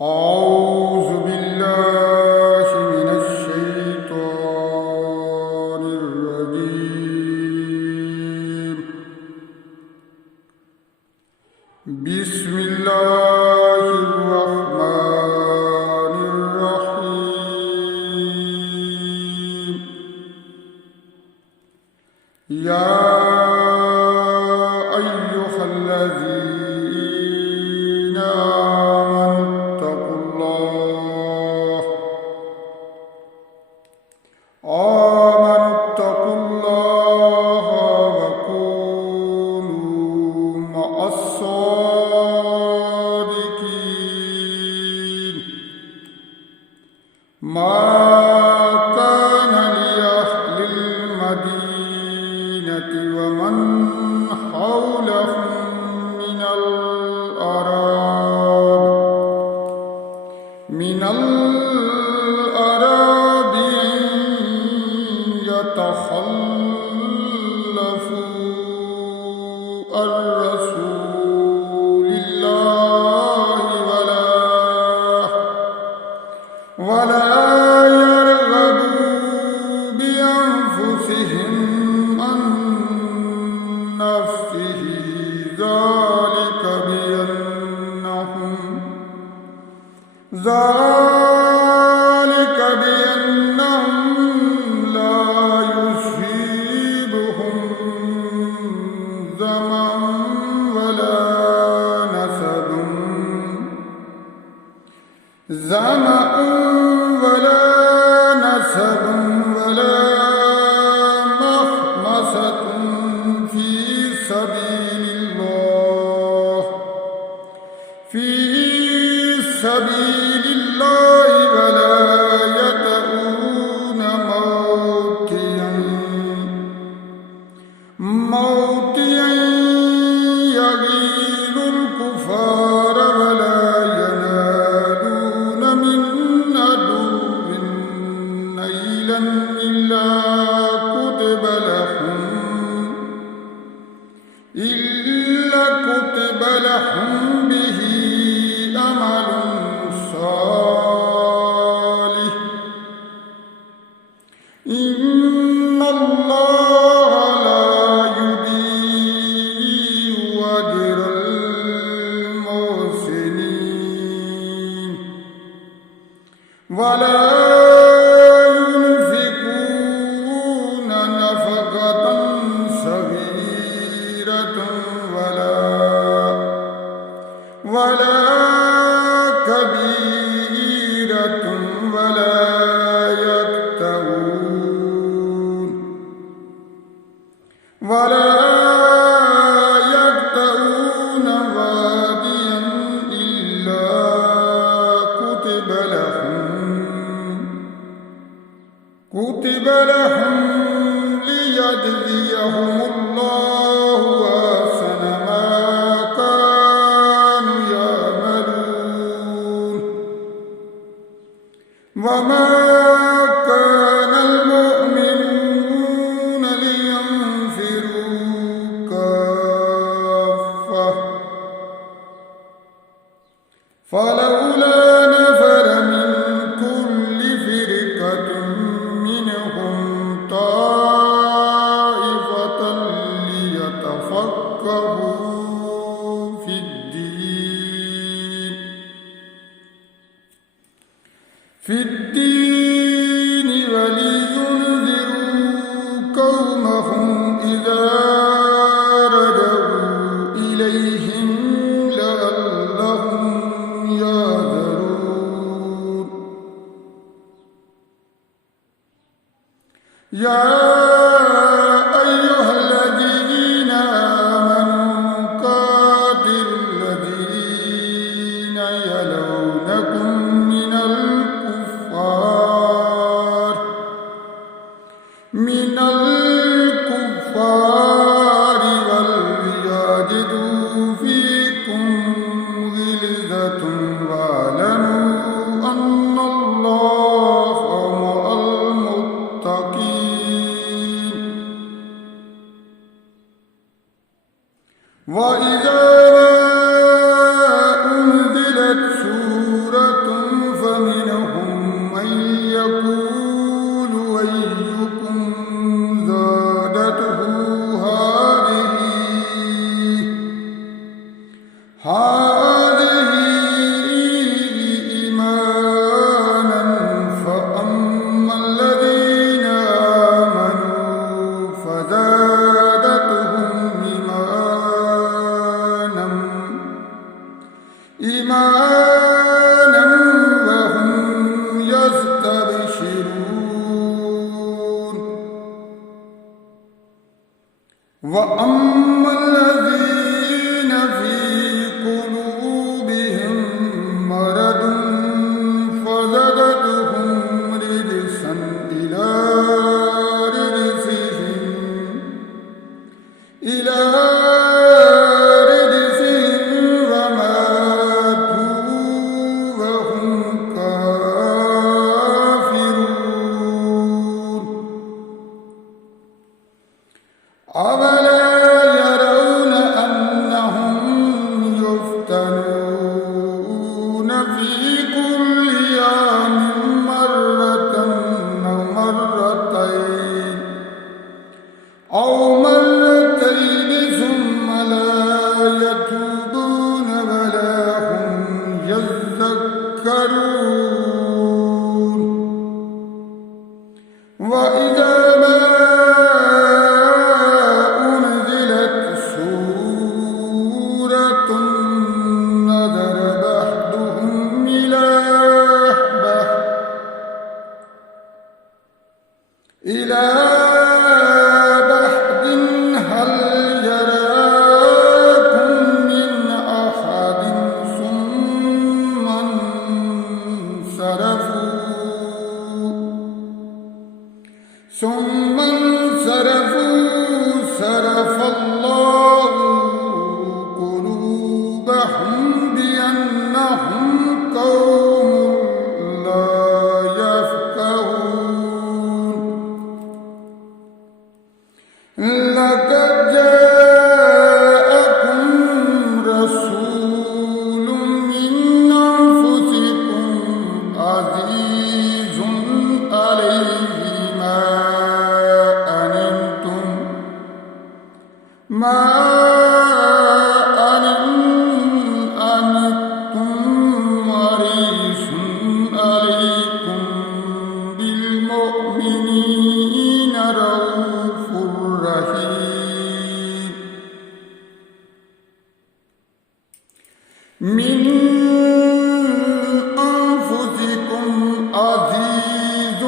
أعوذ بالله من الشيطان الرجيم. بسم الله الرحمن الرحيم. يا أيها الذين آمنوا اتقوا الله وكونوا مع الصادقين. ما كان لأهل المدينة ومن حولهم من الأعراب يتخلفوا عن رسول الله ولا يرغبوا بأنفسهم عن نفسه، ذلك بأنهم لا يصيبهم ظمأ ولا نصب ولا مخمصة في سبيل الله ولا يطؤون موطئا يغيظ الكفار ولا ينالون من عدو نيلا إلا كتب لهم به عمل صالح. إن الله لا يضيع أجر المحسنين. ولا ينفقون نفقة صغيرة ولا كبيرة ولا يقطعون واديا إلا كتب لهم ليجزيهم الله أحسن ما كانوا يعملون. وما كان المؤمنون لينفروا كافة، فلولا نفر من كل فرقة منهم طائفة ليتفقهوا في الدين ولينذروا قومهم إذا رجعوا إليهم لعلهم يحذرون. يا أيها الذين آمنوا قاتلوا الذين يلونكم من الكفار وليجدوا فيكم غلظة واعلموا أن الله مع المتقين. هذه إيمانا فأما الذين آمنوا فزادتهم إيمانا وهم يستبشرون وأما الذين في قلوبهم مرض فزادتهم رجسا إلى رجسهم وماتوا وهم كافرون أولا يرون أنهم يفتنون في كل يوم مرة أو مرتين ثم لا يتوبون ولا هم يذكرون وإذا ما أنزلت سورة نظر بعضهم إلى بعض هل يراكم من أحد ثم انصرفوا صرف الله قلوبهم بأنهم قوم لا يفقهون لقد جاءكم رسول من أنفسكم عزيز عليه ما أنتم حريص عليكم بالمؤمنين رؤوف رحيم من أنفسكم عزيز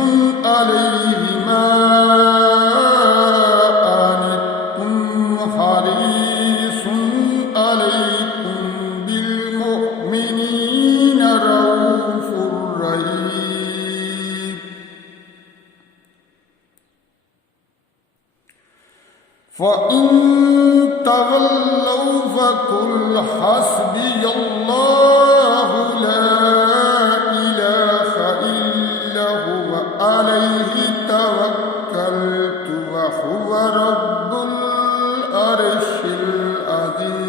عليه ما حريص عليكم بالمؤمنين رؤوف رحيم فإن تولوا فقل حسبي الله لا إله إلا هو عليه توكلت وهو رب العرش العظيم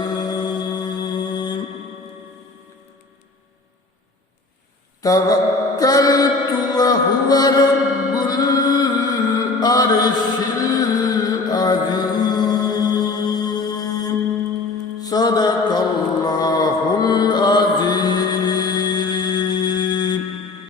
توكلت وهو رب العرش العظيم